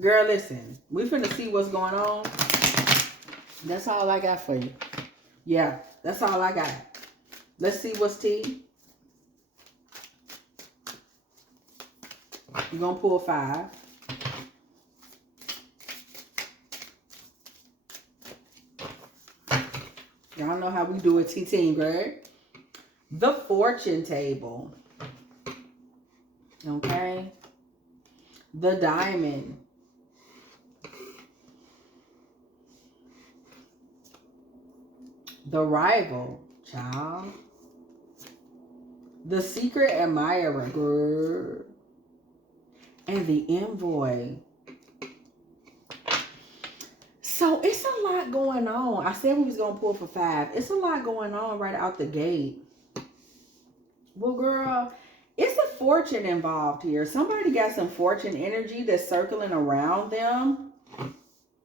Girl, listen. We finna see what's going on. That's all I got for you. Yeah, that's all I got. Let's see what's tea. You're gonna pull 5. Y'all know how we do it, T-Team, Greg. The fortune table. Okay. The diamond. The rival, child. The secret admirer, girl. And the envoy. So it's a lot going on. I said we was going to pull for 5. It's a lot going on right out the gate. Well, girl, it's a fortune involved here. Somebody got some fortune energy that's circling around them.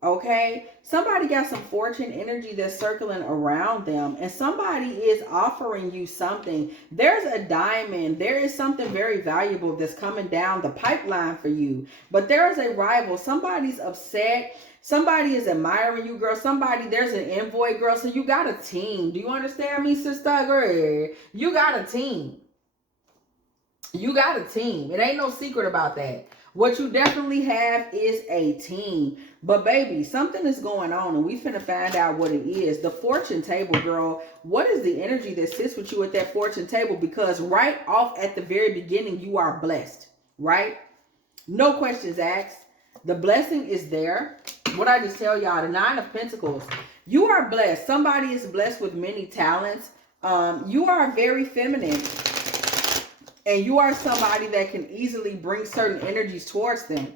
Okay? Somebody got some fortune energy that's circling around them. And somebody is offering you something. There's a diamond. There is something very valuable that's coming down the pipeline for you. But there is a rival. Somebody's upset. Somebody is admiring you, girl. There's an envoy, girl. So you got a team. Do you understand me, sister? Girl? You got a team. You got a team. It ain't no secret about that. What you definitely have is a team. But baby, something is going on and we finna find out what it is. The fortune table, girl. What is the energy that sits with you at that fortune table? Because right off at the very beginning, you are blessed, right? No questions asked. The blessing is there. What I just tell y'all, the 9 of Pentacles. You are blessed. Somebody is blessed with many talents. You are very feminine. And you are somebody that can easily bring certain energies towards them.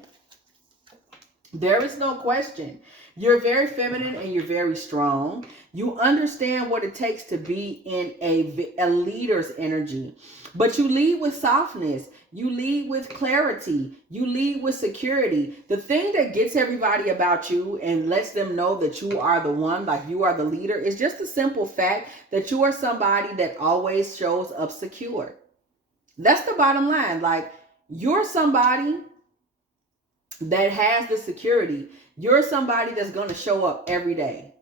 There is no question. You're very feminine and you're very strong. You understand what it takes to be in a leader's energy. But you lead with softness. You lead with clarity. You lead with security. The thing that gets everybody about you and lets them know that you are the one, like you are the leader, is just the simple fact that you are somebody that always shows up secure. That's the bottom line. Like, you're somebody that has the security. You're somebody that's going to show up every day.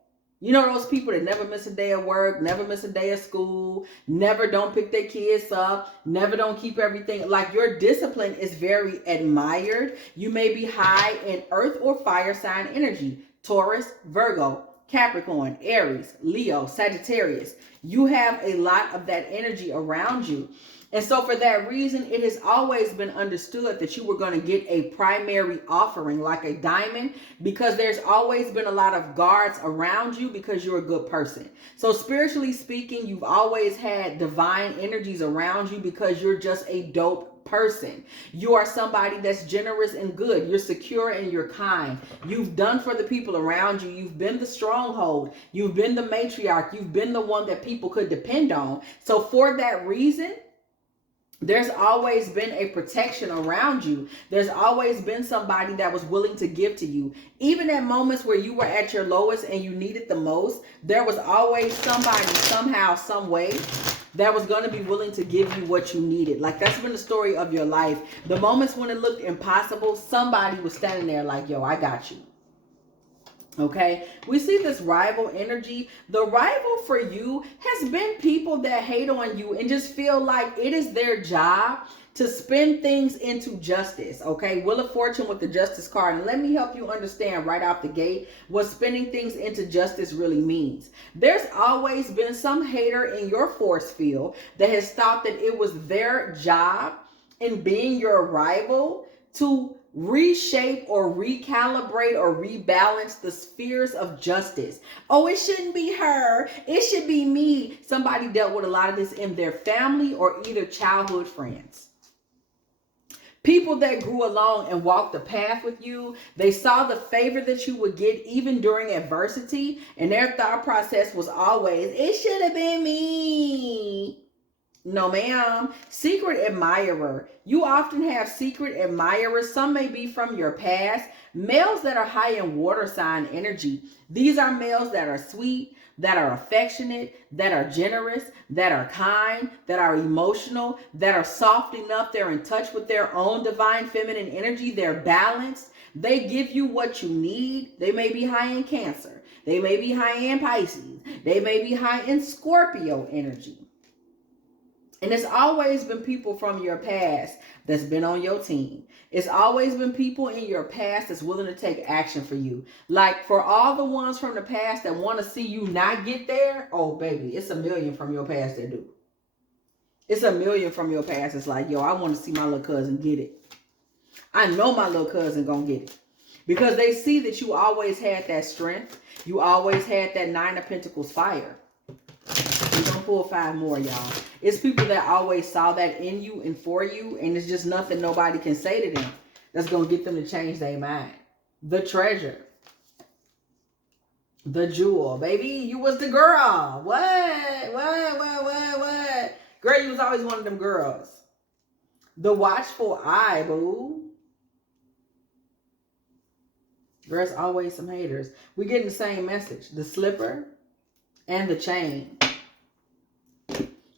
You know those people that never miss a day of work, never miss a day of school, never don't pick their kids up, never don't keep everything. Like, your discipline is very admired. You may be high in earth or fire sign energy. Taurus, Virgo, Capricorn, Aries, Leo, Sagittarius. You have a lot of that energy around you. And so for that reason, it has always been understood that you were going to get a primary offering like a diamond, because there's always been a lot of guards around you because you're a good person. So spiritually speaking, you've always had divine energies around you because you're just a dope person. You are somebody that's generous and good. You're secure and you're kind. You've done for the people around you. You've been the stronghold. You've been the matriarch. You've been the one that people could depend on. So for that reason, there's always been a protection around you. There's always been somebody that was willing to give to you. Even at moments where you were at your lowest and you needed the most, there was always somebody, somehow, some way, that was going to be willing to give you what you needed. Like, that's been the story of your life. The moments when it looked impossible, somebody was standing there like, yo, I got you. Okay, we see this rival energy. The rival for you has been people that hate on you and just feel like it is their job to spin things into justice. Okay, Wheel of Fortune with the Justice card. And let me help you understand right off the gate what spinning things into justice really means. There's always been some hater in your force field that has thought that it was their job in being your rival to reshape or recalibrate or rebalance the spheres of justice. Oh, it shouldn't be her. It should be me. Somebody dealt with a lot of this in their family or either childhood friends. People that grew along and walked the path with you, they saw the favor that you would get even during adversity, and their thought process was always, it should have been me. No, ma'am. Secret admirer. You often have secret admirers. Some may be from your past. Males that are high in water sign energy. These are males that are sweet, that are affectionate, that are generous, that are kind, that are emotional, that are soft enough. They're in touch with their own divine feminine energy. They're balanced. They give you what you need. They may be high in Cancer. They may be high in Pisces. They may be high in Scorpio energy. And it's always been people from your past that's been on your team. It's always been people in your past that's willing to take action for you. Like for all the ones from the past that want to see you not get there, oh baby, it's a million from your past that do. It's a million from your past. It's like, yo, I want to see my little cousin get it. I know my little cousin gonna get it. Because they see that you always had that strength. You always had that 9 of Pentacles fire. We're going to pull 5 more, y'all. It's people that always saw that in you and for you. And it's just nothing nobody can say to them that's going to get them to change their mind. The treasure. The jewel. Baby, you was the girl. What? Girl, you was always one of them girls. The watchful eye, boo. There's always some haters. We getting the same message. The slipper and the chain.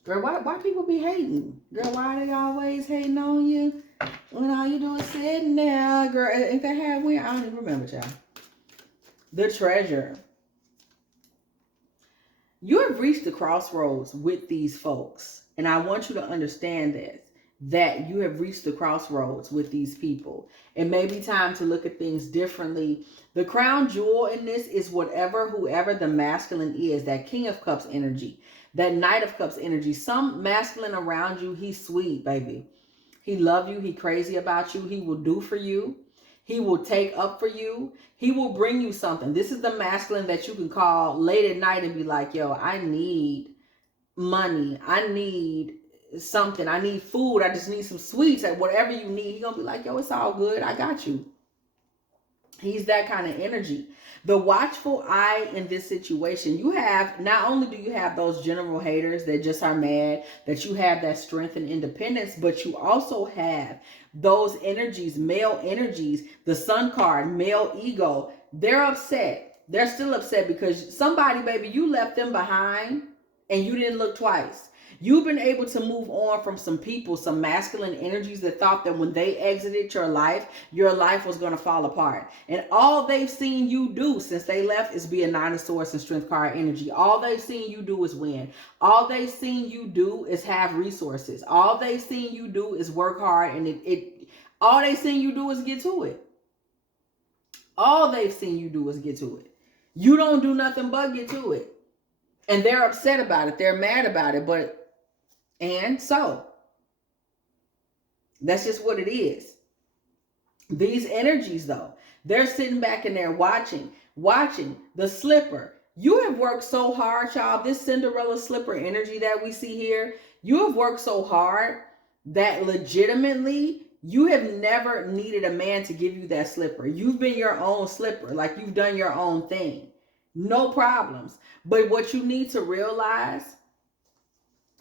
Girl, why people be hating? Girl, why they always hating on you when all you do is sitting there? Girl, ain't that how we? I don't even remember, y'all. The treasure. You have reached the crossroads with these folks. And I want you to understand this. That you have reached the crossroads with these people. It may be time to look at things differently. The crown jewel in this is whoever the masculine is, that King of Cups energy, that Knight of Cups energy. Some masculine around you, he's sweet, baby. He love you. He crazy about you. He will do for you. He will take up for you. He will bring you something. This is the masculine that you can call late at night and be like, yo, I need money. I need something. I need food. I just need some sweets. Like whatever you need, he's gonna be like, yo, it's all good. I got you. He's that kind of energy. The watchful eye in this situation, you have, not only do you have those general haters that just are mad that you have that strength and independence, but you also have those energies, male energies, the sun card, male ego. They're upset. They're still upset because somebody, baby, you left them behind and you didn't look twice. You've been able to move on from some people, some masculine energies that thought that when they exited your life was going to fall apart. And all they've seen you do since they left is be a 9 of Swords and Strength card energy. All they've seen you do is win. All they've seen you do is have resources. All they've seen you do is work hard, and all they've seen you do is get to it. All they've seen you do is get to it. You don't do nothing but get to it. And they're upset about it. They're mad about it. And so, that's just what it is. These energies, though, they're sitting back in there watching the slipper. You have worked so hard, y'all. This Cinderella slipper energy that we see here, you have worked so hard that legitimately you have never needed a man to give you that slipper. You've been your own slipper, like you've done your own thing. No problems. But what you need to realize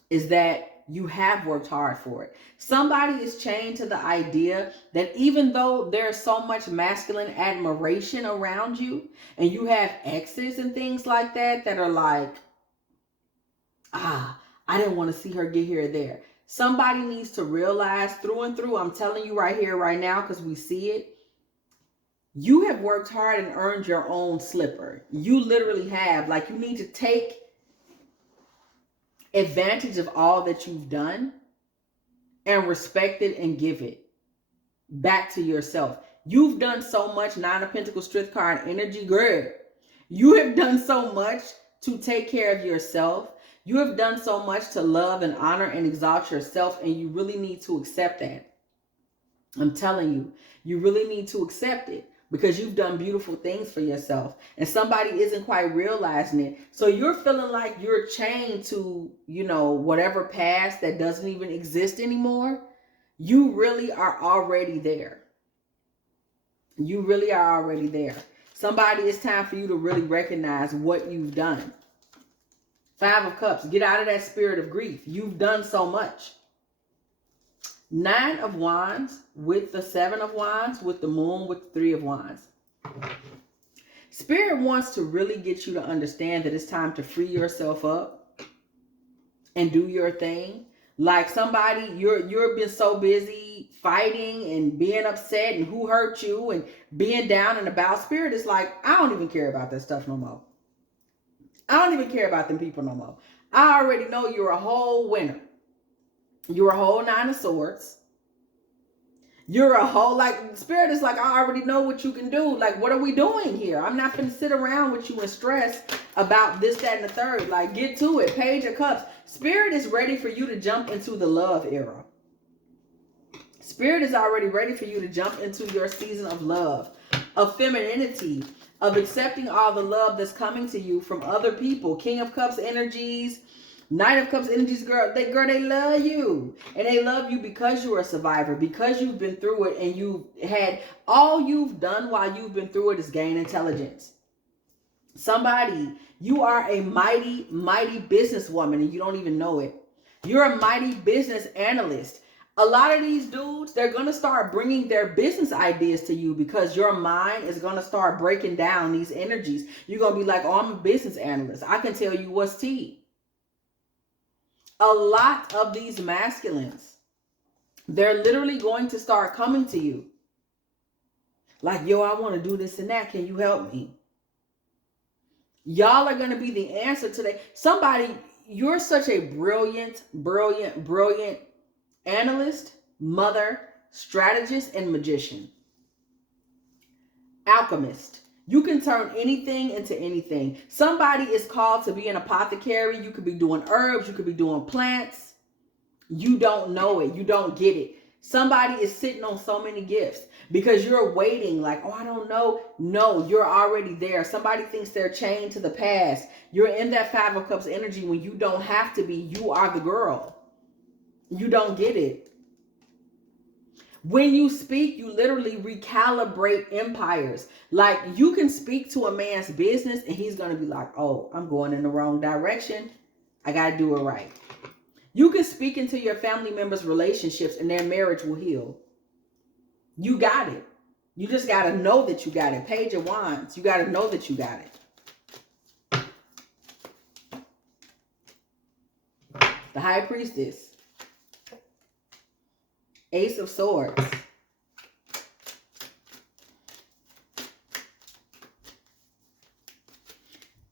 is that you have worked hard for it. Somebody is chained to the idea that even though there's so much masculine admiration around you and you have exes and things like that are like, I didn't want to see her get here or there. Somebody needs to realize through and through, I'm telling you right here, right now, because we see it. You have worked hard and earned your own slipper. You literally have. Like, you need to take advantage of all that you've done and respect it and give it back to yourself. You've done so much, 9 of Pentacles, Strength card energy, girl. You have done so much to take care of yourself. You have done so much to love and honor and exalt yourself, and you really need to accept that. I'm telling you, you really need to accept it. Because you've done beautiful things for yourself. And somebody isn't quite realizing it. So you're feeling like you're chained to, whatever past that doesn't even exist anymore. You really are already there. You really are already there. Somebody, it's time for you to really recognize what you've done. Five of Cups. Get out of that spirit of grief. You've done so much. Nine of Wands with the Seven of Wands, with the Moon, with the Three of Wands. Spirit wants to really get you to understand that it's time to free yourself up and do your thing. Like somebody, you're been so busy fighting and being upset and who hurt you and being down and about. Spirit is like, I don't even care about that stuff no more. I don't even care about them people no more. I already know you're a whole winner. You're a whole Nine of Swords. You're a whole, like, Spirit is like, I already know what you can do. Like, what are we doing here? I'm not going to sit around with you and stress about this, that, and the third. Like, get to it. Page of Cups. Spirit is ready for you to jump into the love era. Spirit is already ready for you to jump into your season of love, of femininity, of accepting all the love that's coming to you from other people. King of Cups energies, Knight of Cups energies, girl, they love you. And they love you because you're a survivor, because you've been through it and you had, all you've done while you've been through it is gain intelligence. Somebody, you are a mighty, mighty businesswoman and you don't even know it. You're a mighty business analyst. A lot of these dudes, they're going to start bringing their business ideas to you because your mind is going to start breaking down these energies. You're going to be like, oh, I'm a business analyst. I can tell you what's tea. A lot of these masculines, they're literally going to start coming to you. Like, yo, I want to do this and that. Can you help me? Y'all are going to be the answer today. Somebody, you're such a brilliant, brilliant, brilliant analyst, mother, strategist, and magician. Alchemist. You can turn anything into anything. Somebody is called to be an apothecary. You could be doing herbs. You could be doing plants. You don't know it. You don't get it. Somebody is sitting on so many gifts because you're waiting like, oh, I don't know. No, you're already there. Somebody thinks they're chained to the past. You're in that Five of Cups energy when you don't have to be. You are the girl. You don't get it. When you speak, you literally recalibrate empires. Like, you can speak to a man's business and he's going to be like, oh, I'm going in the wrong direction. I got to do it right. You can speak into your family members' relationships and their marriage will heal. You got it. You just got to know that you got it. Page of Wands. You got to know that you got it. The High Priestess. Ace of Swords.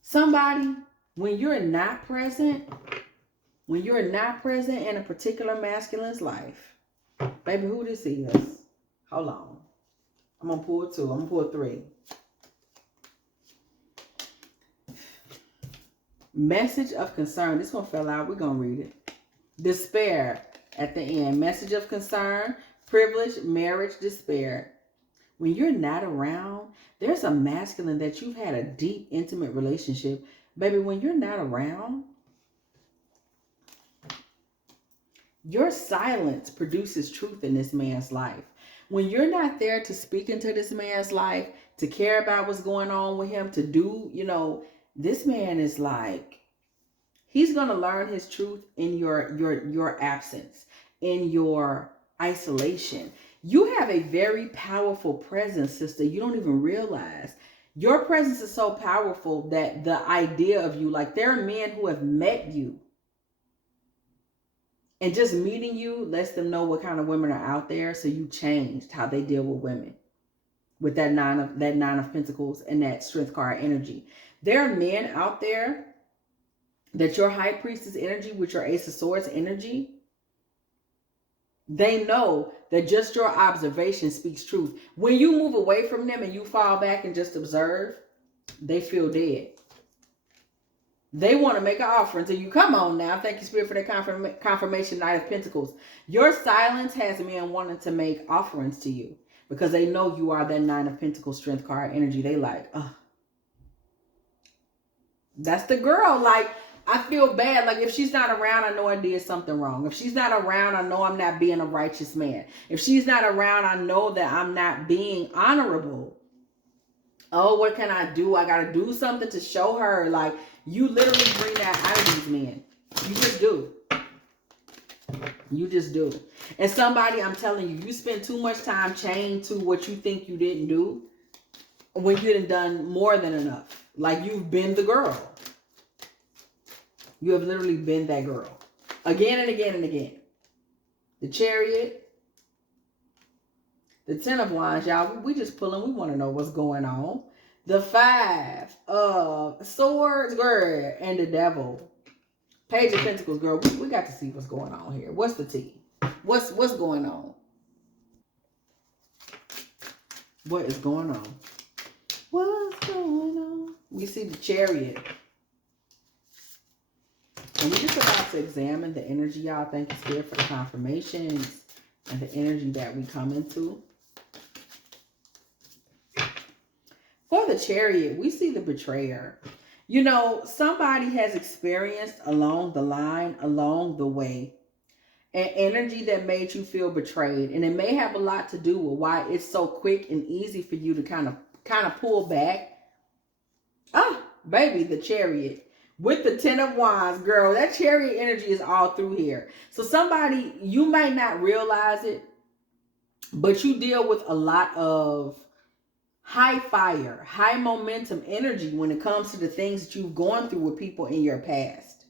Somebody, when you're not present in a particular masculine's life, baby, who this is? Hold on. I'm going to pull two. I'm going to pull three. Message of concern. This one fell out. We're going to read it. Despair. At the end, message of concern, privilege, marriage, despair. When you're not around, there's a masculine that you've had a deep, intimate relationship. Baby, when you're not around, your silence produces truth in this man's life. When you're not there to speak into this man's life, to care about what's going on with him, to do, this man is like, he's going to learn his truth in your absence, in your isolation. You have a very powerful presence, sister. You don't even realize. Your presence is so powerful that the idea of you, like there are men who have met you and just meeting you lets them know what kind of women are out there. So you changed how they deal with women with that nine of Pentacles and that Strength card energy. There are men out there that your High Priestess energy with your Ace of Swords energy, they know that just your observation speaks truth. When you move away from them and you fall back and just observe, they feel dead. They want to make an offering to you. Come on now. Thank you, Spirit, for that confirmation, Knight of Pentacles. Your silence has men wanting to make offerings to you because they know you are that Nine of Pentacles Strength card energy. They like, that's the girl. Like, I feel bad. Like, if she's not around, I know I did something wrong. If she's not around, I know I'm not being a righteous man. If she's not around, I know that I'm not being honorable. Oh, what can I do? I gotta do something to show her. Like, you literally bring that out of these men. You just do. You just do. And somebody, I'm telling you, you spend too much time chained to what you think you didn't do when you done more than enough. Like, you've been the girl. You have literally been that girl. Again and again and again. The Chariot. The Ten of Wands, y'all. We just pulling. We want to know what's going on. The Five of Swords, girl. And the Devil. Page of Pentacles, girl. We got to see what's going on here. What's the tea? What's going on? What is going on? What's going on? We see the Chariot. And we're just about to examine the energy, y'all. Thank you, Spirit, for the confirmations and the energy that we come into. For the Chariot, we see the Betrayer. You know, somebody has experienced along the line, along the way, an energy that made you feel betrayed. And it may have a lot to do with why it's so quick and easy for you to kind of pull back. Ah, baby, the Chariot. With the Ten of Wands, girl, that Chariot energy is all through here. So somebody, you might not realize it, but you deal with a lot of high fire, high momentum energy when it comes to the things that you've gone through with people in your past.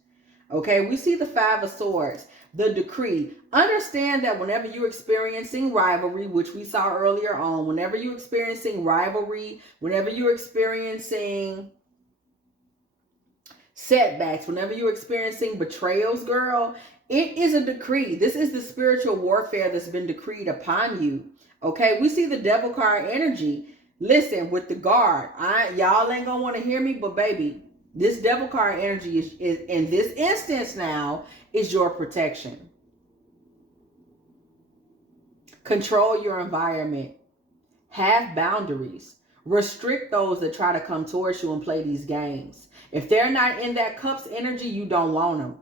Okay, we see the Five of Swords, the Decree. Understand that whenever you're experiencing rivalry, which we saw earlier on, whenever you're experiencing rivalry, whenever you're experiencing setbacks, whenever you're experiencing betrayals, girl, it is a decree. This is the spiritual warfare that's been decreed upon you. Okay, we see the Devil card energy. Listen, with the guard, y'all ain't gonna want to hear me, but baby, this Devil card energy is in this instance now is your protection. Control your environment. Have boundaries. Restrict those that try to come towards you and play these games. If they're not in that Cups energy, you don't want them.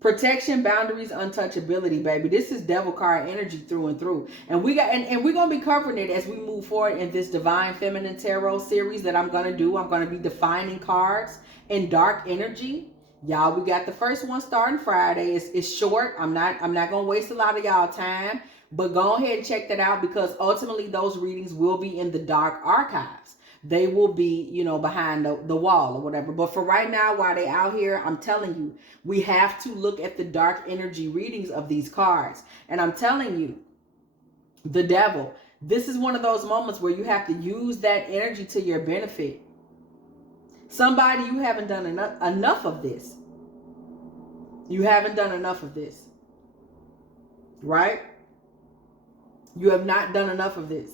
Protection, boundaries, untouchability, baby. This is Devil card energy through and through. And we're gonna be covering it as we move forward in this Divine Feminine Tarot series that I'm gonna do. I'm gonna be defining cards in dark energy. Y'all, we got the first one starting Friday. It's short. I'm not gonna waste a lot of y'all time. But go ahead and check that out, because ultimately those readings will be in the dark archives. They will be, you know, behind the wall or whatever. But for right now, while they out here, I'm telling you, we have to look at the dark energy readings of these cards. And I'm telling you, the Devil, this is one of those moments where you have to use that energy to your benefit. Somebody, you haven't done enough of this. You haven't done enough of this. Right? You have not done enough of this.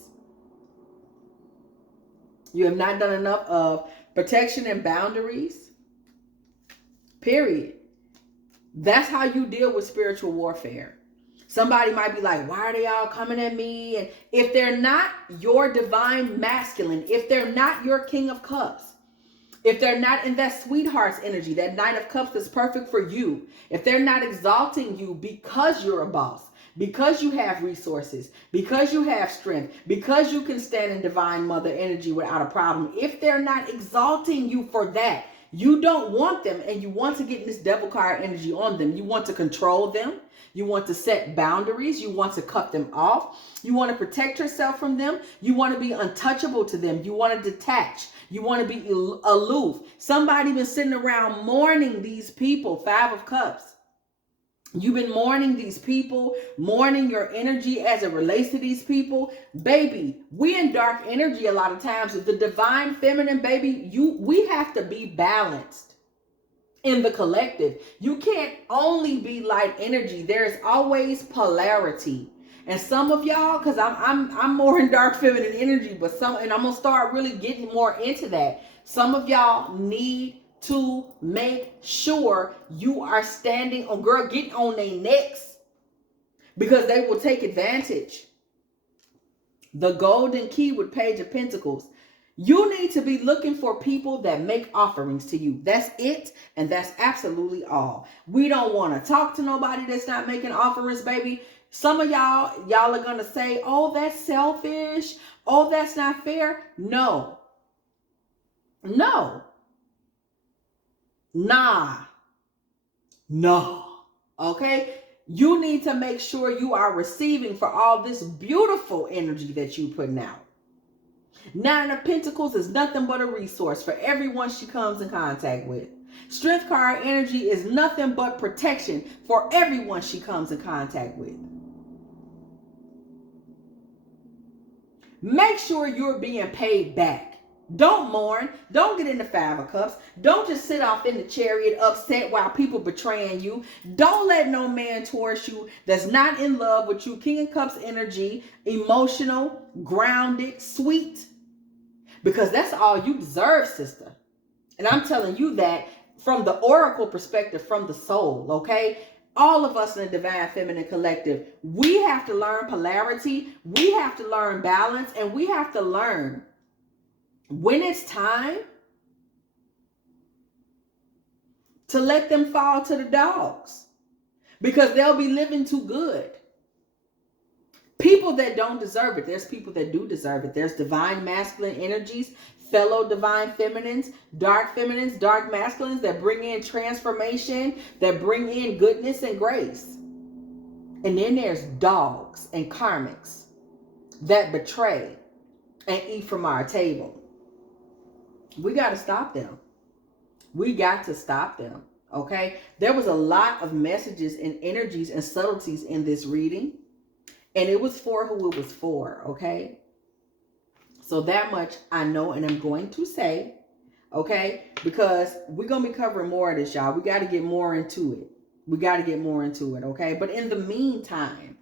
You have not done enough of protection and boundaries. Period. That's how you deal with spiritual warfare. Somebody might be like, why are they all coming at me? And if they're not your divine masculine, if they're not your King of Cups, if they're not in that sweetheart's energy, that Knight of Cups that's perfect for you, if they're not exalting you because you're a boss, because you have resources, because you have strength, because you can stand in divine mother energy without a problem, if they're not exalting you for that, you don't want them, and you want to get this Devil card energy on them. You want to control them. You want to set boundaries. You want to cut them off. You want to protect yourself from them. You want to be untouchable to them. You want to detach. You want to be aloof. Somebody been sitting around mourning these people. Five of Cups. You've been mourning these people, mourning your energy as it relates to these people. Baby, we in dark energy a lot of times. The divine feminine, baby, we have to be balanced in the collective. You can't only be light energy. There's always polarity. And some of y'all, because I'm more in dark feminine energy, but and I'm gonna start really getting more into that. Some of y'all need to make sure you are standing on, girl, get on their necks, because they will take advantage. The golden key with Page of Pentacles. You need to be looking for people that make offerings to you. That's it, and that's absolutely all. We don't want to talk to nobody that's not making offerings, baby. Some of y'all are going to say, oh, that's selfish. Oh, that's not fair. No. No. Nah. No. Okay? You need to make sure you are receiving for all this beautiful energy that you're putting out. Nine of Pentacles is nothing but a resource for everyone she comes in contact with. Strength card energy is nothing but protection for everyone she comes in contact with. Make sure you're being paid back. Don't mourn. Don't get in the Five of Cups. Don't just sit off in the Chariot upset while people betraying you. Don't let no man towards you that's not in love with you. King of Cups energy, emotional, grounded, sweet. Because that's all you deserve, sister. And I'm telling you that from the oracle perspective, from the soul, okay? All of us in the Divine Feminine Collective, we have to learn polarity, we have to learn balance, and we have to learn when it's time to let them fall to the dogs because they'll be living too good. People that don't deserve it, there's people that do deserve it. There's divine masculine energies, fellow divine feminines, dark masculines that bring in transformation, that bring in goodness and grace. And then there's dogs and karmics that betray and eat from our table. We got to stop them. We got to stop them. Okay? There was a lot of messages and energies and subtleties in this reading. And it was for who it was for. Okay? So that much I know and I'm going to say. Okay? Because we're going to be covering more of this, y'all. We got to get more into it. We got to get more into it. Okay? But in the meantime,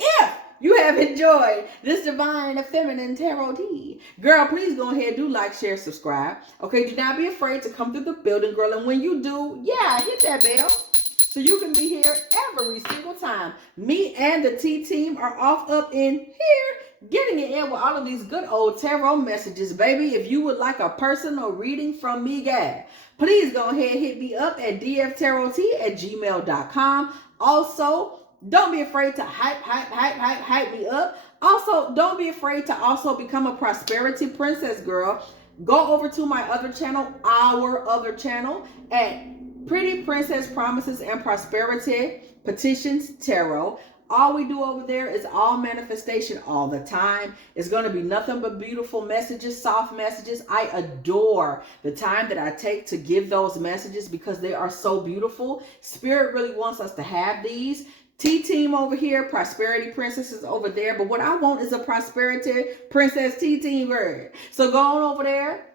if you have enjoyed this Divine Feminine Tarottea, girl, please go ahead, do like, share, subscribe. Okay, do not be afraid to come through the building, girl. And when you do, yeah, hit that bell so you can be here every single time. Me and the T team are off up in here, getting it in with all of these good old tarot messages, baby. If you would like a personal reading from me, guys, please go ahead, hit me up at dftarottea@gmail.com. Also, don't be afraid to hype me up. Also, don't be afraid to also become a prosperity princess, girl. Go over to my other channel, our other channel, at Pretty Princess Promises and Prosperity Petitions Tarot. All we do over there is all manifestation all the time. It's going to be nothing but beautiful messages, soft messages. I adore the time that I take to give those messages because they are so beautiful. Spirit really wants us to have these. T-Team over here, Prosperity Princesses over there. But what I want is a Prosperity Princess T-Team bird. So go on over there,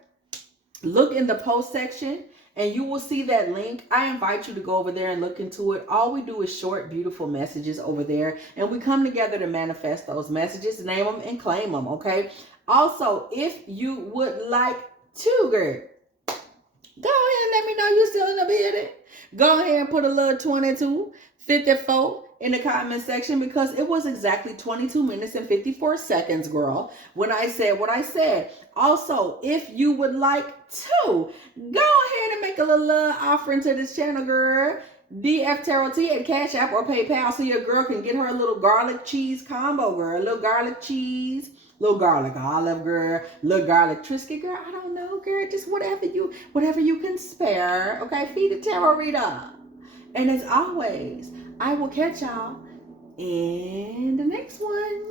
look in the post section, and you will see that link. I invite you to go over there and look into it. All we do is short, beautiful messages over there. And we come together to manifest those messages, name them and claim them, okay? Also, if you would like to, girl, go ahead and let me know you're still in the building. Go ahead and put a little 2254 in the comment section because it was exactly 22 minutes and 54 seconds, girl, when I said what I said. Also, if you would like to, go ahead and make a little offering to this channel, girl. dftarottea at Cash App or PayPal so your girl can get her a little garlic cheese combo, girl. A little garlic cheese, little garlic olive, girl. Little garlic Triscuit, girl. I don't know, girl. Just whatever you can spare. Okay, feed the tarot reader. And as always, I will catch y'all in the next one.